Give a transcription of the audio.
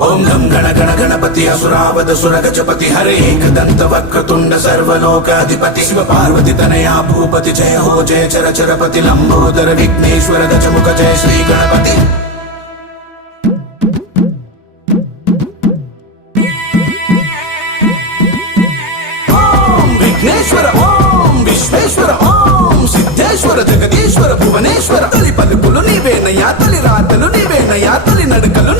ఓం గం గణ గణ గణపతి అసురావద సురగజపతి హరే ఏకదంత వక్రతుండ సర్వలోకాధిపతి శివ పార్వతి తనయా భూపతి జయ హో జయ చర చరపతి లంబోదర విఘ్నేశ్వర గజముఖ జయ శ్రీ గణపతి. ఓం విఘ్నేశ్వర ఓం విశ్వేశ్వర ఓం సిద్ధేశ్వర జగదీశ్వర భువనేశ్వర తొలి పలుకులు నీవేనయా తొలి రాతలు నీవేనయా తొలి నడకలు